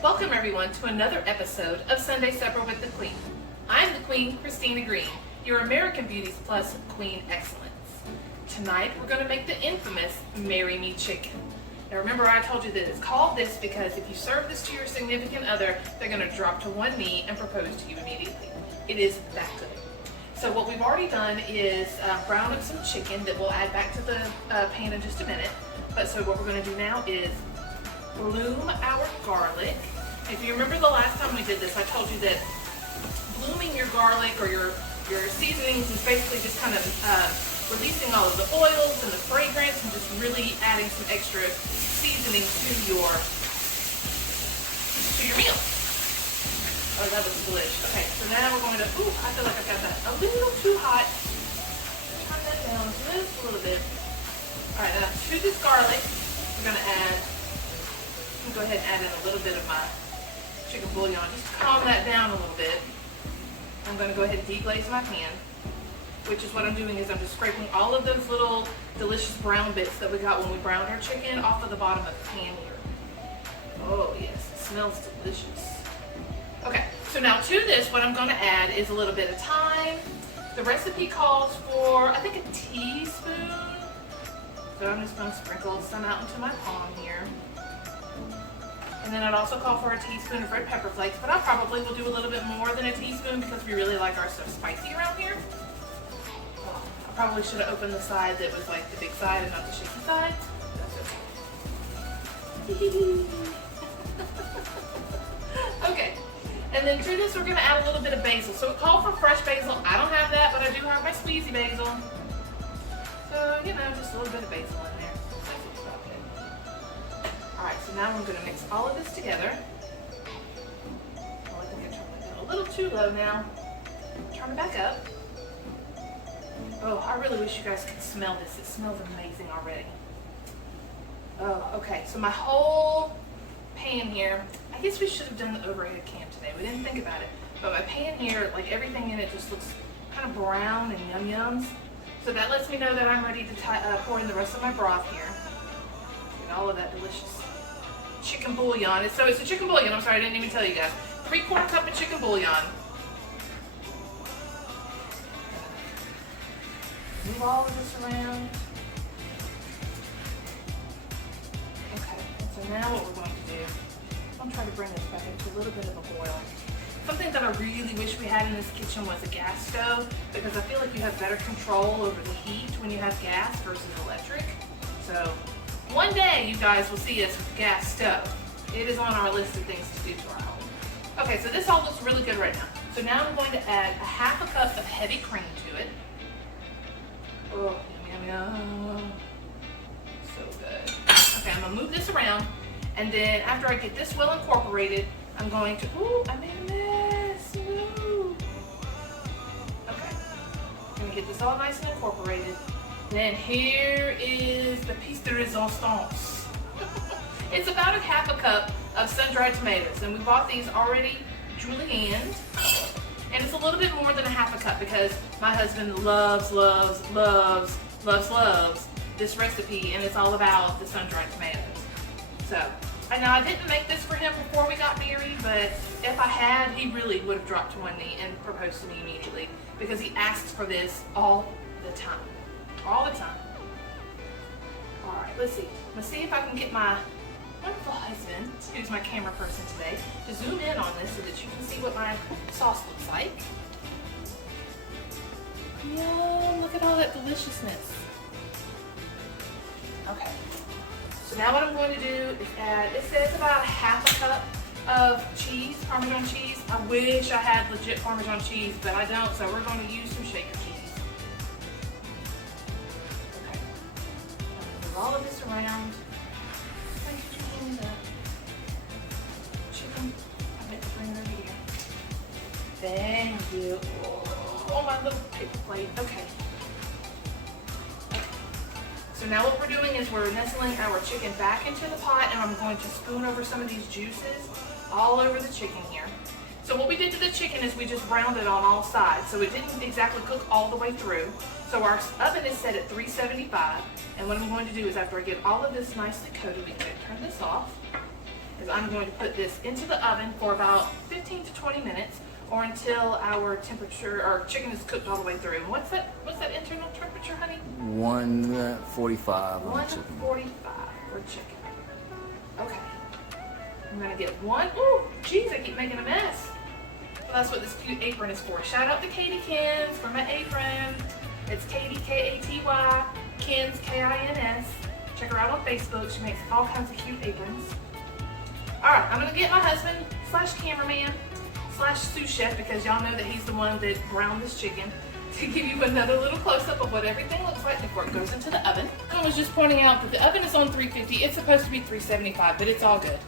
Welcome everyone to another episode of Sunday Supper with the Queen. I'm the Queen, Christina Green, your American Beauties Plus Queen Excellence. Tonight we're going to make the infamous Marry Me Chicken. Now remember I told you that it's called this because if you serve this to your significant other, they're going to drop to one knee and propose to you immediately. It is that good. So what we've already done is brown up some chicken that we'll add back to the pan in just a minute. But so what we're going to do now is bloom our garlic. If you remember the last time we did this, I told you that blooming your garlic or your seasonings is basically just kind of releasing all of the oils and the fragrance and just really adding some extra seasoning to your meal. Oh, that was delicious. Okay, so now we're going to, ooh, I feel like I've got that a little too hot. Turn that down just a little bit. All right, now to this garlic, we're going to add, go ahead and add in a little bit of my chicken bouillon, just to calm that down a little bit. I'm going to go ahead and deglaze my pan, which is what I'm doing is I'm just scraping all of those little delicious brown bits that we got when we browned our chicken off of the bottom of the pan here. Oh yes, it smells delicious. Okay, so now to this, what I'm going to add is a little bit of thyme. The recipe calls for, I think, a teaspoon. So I'm just going to sprinkle some out into my palm here. And then I'd also call for a teaspoon of red pepper flakes, but I probably will do a little bit more than a teaspoon because we really like our stuff spicy around here. Oh, I probably should have opened the side that was like the big side and not the shaky side. That's okay. Okay, and then to this we're going to add a little bit of basil. So it called for fresh basil. I don't have that, but I do have my squeezy basil. So, you know, just a little bit of basil in there. Basil's about good. Alright, so now I'm going to mix all of this together. Oh, I think I turned it down a little too low now. Turn it back up. Oh, I really wish you guys could smell this. It smells amazing already. Oh, okay, so my whole pan here, I guess we should have done the overrated can today. We didn't think about it. But my pan here, like everything in it just looks kind of brown and yum-yums. So that lets me know that I'm ready to pour in the rest of my broth here. And all of that delicious chicken bouillon. So it's a chicken bouillon. I'm sorry, I didn't even tell you guys. 3/4 cup of chicken bouillon. Move all of this around. Okay, so now what we're going to do, I'm going to try to bring this back into a little bit of a boil. Something that I really wish we had in this kitchen was a gas stove, because I feel like you have better control over the heat when you have gas versus electric. So one day you guys will see us with a gas stove. It is on our list of things to do to our home. Okay, so this all looks really good right now. So now I'm going to add a 1/2 cup of heavy cream to it. Oh, yum, yum, yum. So good. Okay, I'm going to move this around, and then after I get this well incorporated, I'm going to, ooh, I made a mess, ooh. Okay, I'm going to get this all nice and incorporated. Then here is the piece de resistance. It's about a 1/2 cup of sun-dried tomatoes, and we bought these already julienned. And it's a little bit more than a 1/2 cup because my husband loves this recipe, and it's all about the sun-dried tomatoes. So, I know I didn't make this for him before we got married, but if I had, he really would have dropped to one knee and proposed to me immediately because he asks for this all the time. All the time. Alright, let's see. Let's see if I can get my wonderful husband, who's my camera person today, to zoom in on this so that you can see what my sauce looks like. Yum, look at all that deliciousness. Okay. So now what I'm going to do is add, it says about a 1/2 cup of cheese, Parmesan cheese. I wish I had legit Parmesan cheese, but I don't, so we're going to use some shaker cheese. Okay. Move all of this around. Chicken, I meant to bring it over here. Thank you. Oh, my little paper plate. Okay. So now what we're doing is we're nestling our chicken back into the pot, and I'm going to spoon over some of these juices all over the chicken here. So what we did to the chicken is we just browned it on all sides, so it didn't exactly cook all the way through. So our oven is set at 375, and what I'm going to do is after I get all of this nicely coated, we can turn this off. is I'm going to put this into the oven for about 15 to 20 minutes, or until our temperature, our chicken is cooked all the way through. And what's that internal temperature, honey? 145 on chicken. 145 for chicken. Okay. I'm gonna get one. Ooh, geez, I keep making a mess. Well, that's what this cute apron is for. Shout out to Katie Kins for my apron. It's Katie, K-A-T-Y, Kins, K-I-N-S. Check her out on Facebook. She makes all kinds of cute aprons. All right, I'm gonna get my husband slash cameraman slash sous chef, because y'all know that he's the one that browned this chicken, to give you another little close-up of what everything looks like before it goes into the oven. I was just pointing out that the oven is on 350. It's supposed to be 375, but it's all good.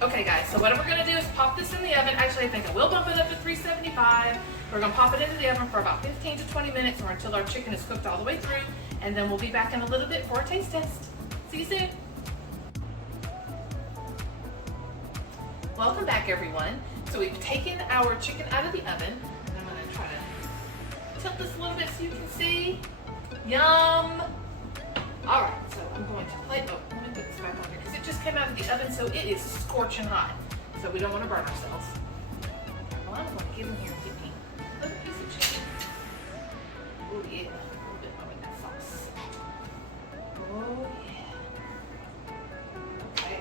Okay guys, so what we're gonna do is pop this in the oven. Actually, I think I will bump it up to 375. We're gonna pop it into the oven for about 15 to 20 minutes, or until our chicken is cooked all the way through, and then we'll be back in a little bit for a taste test. See you soon. Welcome back, everyone. So we've taken our chicken out of the oven, and I'm gonna try to tilt this a little bit so you can see. Yum! All right, so I'm going to plate. Oh, let me put this back on here because it just came out of the oven, so it is scorching hot. So we don't want to burn ourselves. Well, I'm going to get in here and get me a little piece of chicken. Oh yeah, a little bit more in that sauce. Oh yeah. Okay.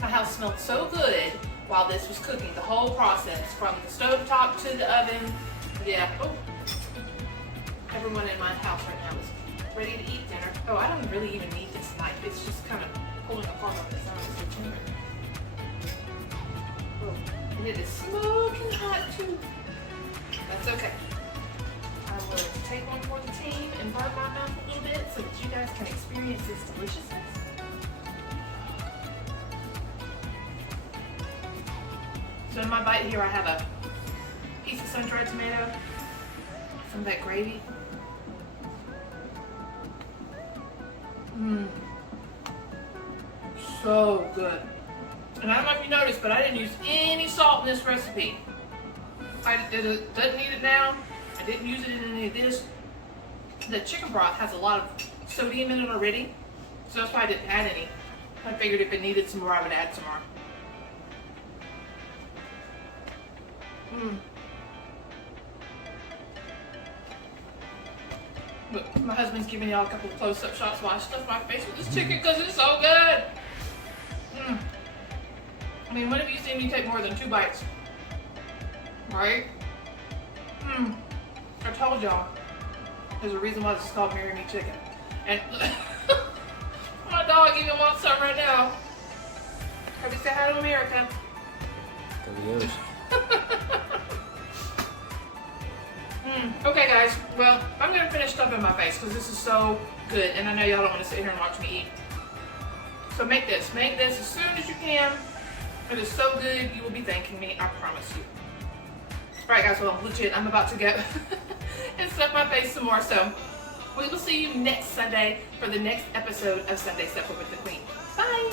My house smelled so good while this was cooking. The whole process, from the stove top to the oven. Yeah. Oh. Everyone in my house right now is ready to eat dinner. Oh, I don't really even need this knife. It's just kind of pulling apart on its own. It's so tender. Oh, and it is smoking hot too. That's okay. I will take one for the team and burn my mouth a little bit so that you guys can experience this deliciousness. So in my bite here, I have a piece of sun-dried tomato, some of that gravy. Mmm. So good. And I don't know if you noticed, but I didn't use any salt in this recipe. I doesn't need it now. I didn't use it in any of this. The chicken broth has a lot of sodium in it already, so that's why I didn't add any. I figured if it needed some more, I would add some more. Mmm. Look, my husband's giving y'all a couple of close-up shots while I stuff my face with this chicken because it's so good. Mm. I mean, when have you seen me take more than 2 bites? Right? Mm. I told y'all, there's a reason why this is called Marry Me Chicken. And my dog even wants some right now. Have you said hi to America? Adios. Okay guys, well, I'm gonna finish stuffing my face because this is so good, and I know y'all don't want to sit here and watch me eat. So make this as soon as you can. It is so good, you will be thanking me, I promise you. Alright guys, well legit, I'm about to go and stuff my face some more, so we will see you next Sunday for the next episode of Sunday Supper with the Queen. Bye!